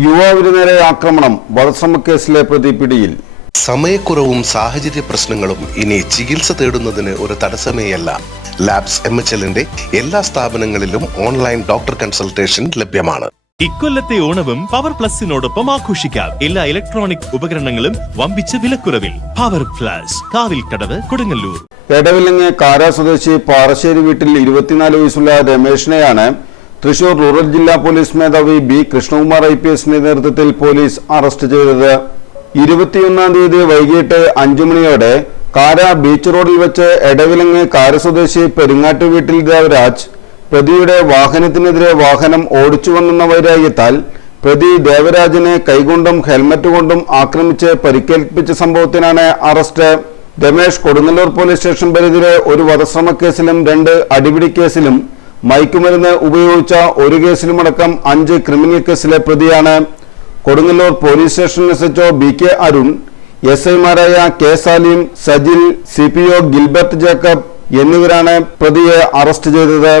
യുവാവിന് നേരെ ആക്രമണം, വധശ്രമ കേസിലെ പ്രതി പിടിയിൽ. സമയക്കുറവും സാഹചര്യ പ്രശ്നങ്ങളും ഇനി ചികിത്സ തേടുന്നതിന് ഒരു തടസ്സമേയല്ല. ലാബ്സ് MHLന്റെ എല്ലാ സ്ഥാപനങ്ങളിലും ഓൺലൈൻ ഡോക്ടർ കൺസൾട്ടേഷൻ ലഭ്യമാണ്. ഇക്കൊല്ലത്തെ ഓണവും പവർ പ്ലസിനോടൊപ്പം ആഘോഷിക്കാം. എല്ലാ ഇലക്ട്രോണിക് ഉപകരണങ്ങളും വമ്പിച്ച വിലക്കുറവിൽ. Power plus, Kavilkkadavu, Kodungallur. എടവിലങ്ങ് കാര സ്വദേശി പാറശ്ശേരി വീട്ടിൽ 24 വയസ്സുള്ള രമേഷിനെയാണ് തൃശൂർ റൂറൽ ജില്ലാ പോലീസ് മേധാവി B. കൃഷ്ണകുമാർ IPSന്റെ നേതൃത്വത്തിൽ പോലീസ് അറസ്റ്റ് ചെയ്തത്. 21-ാം തീയതി വൈകിട്ട് 5 മണിയോടെ കാര ബീച്ച് റോഡിൽ വെച്ച് എടവിലങ്ങ് കാര സ്വദേശി പെരിങ്ങാട്ട് വീട്ടിൽ ദേവരാജ് പ്രതിയുടെ വാഹനത്തിനെതിരെ വാഹനം ഓടിച്ചുവന്നെന്ന വൈരാഗ്യത്താൽ പ്രതി ദേവരാജിനെ കൈകൊണ്ടും ഹെൽമറ്റ് കൊണ്ടും ആക്രമിച്ച് പരിക്കേൽപ്പിച്ച സംഭവത്തിനാണ് arrest. Ramesh Kodungallur police station പരിധിയിലെ ഒരു വധശ്രമ കേസിലും 2 അടിപിടി കേസിലും മയക്കുമരുന്ന് ഉപയോഗിച്ച ഒരു കേസിലുമടക്കം 5 ക്രിമിനൽ കേസിലെ പ്രതിയാണ്. Kodungallur police station SHO BK Arun, SIമാരായ K. Salim, Sajil, CPO Gilbert Jacob എന്നിവരാണ് പ്രതിയെ അറസ്റ്റ് ചെയ്തത്.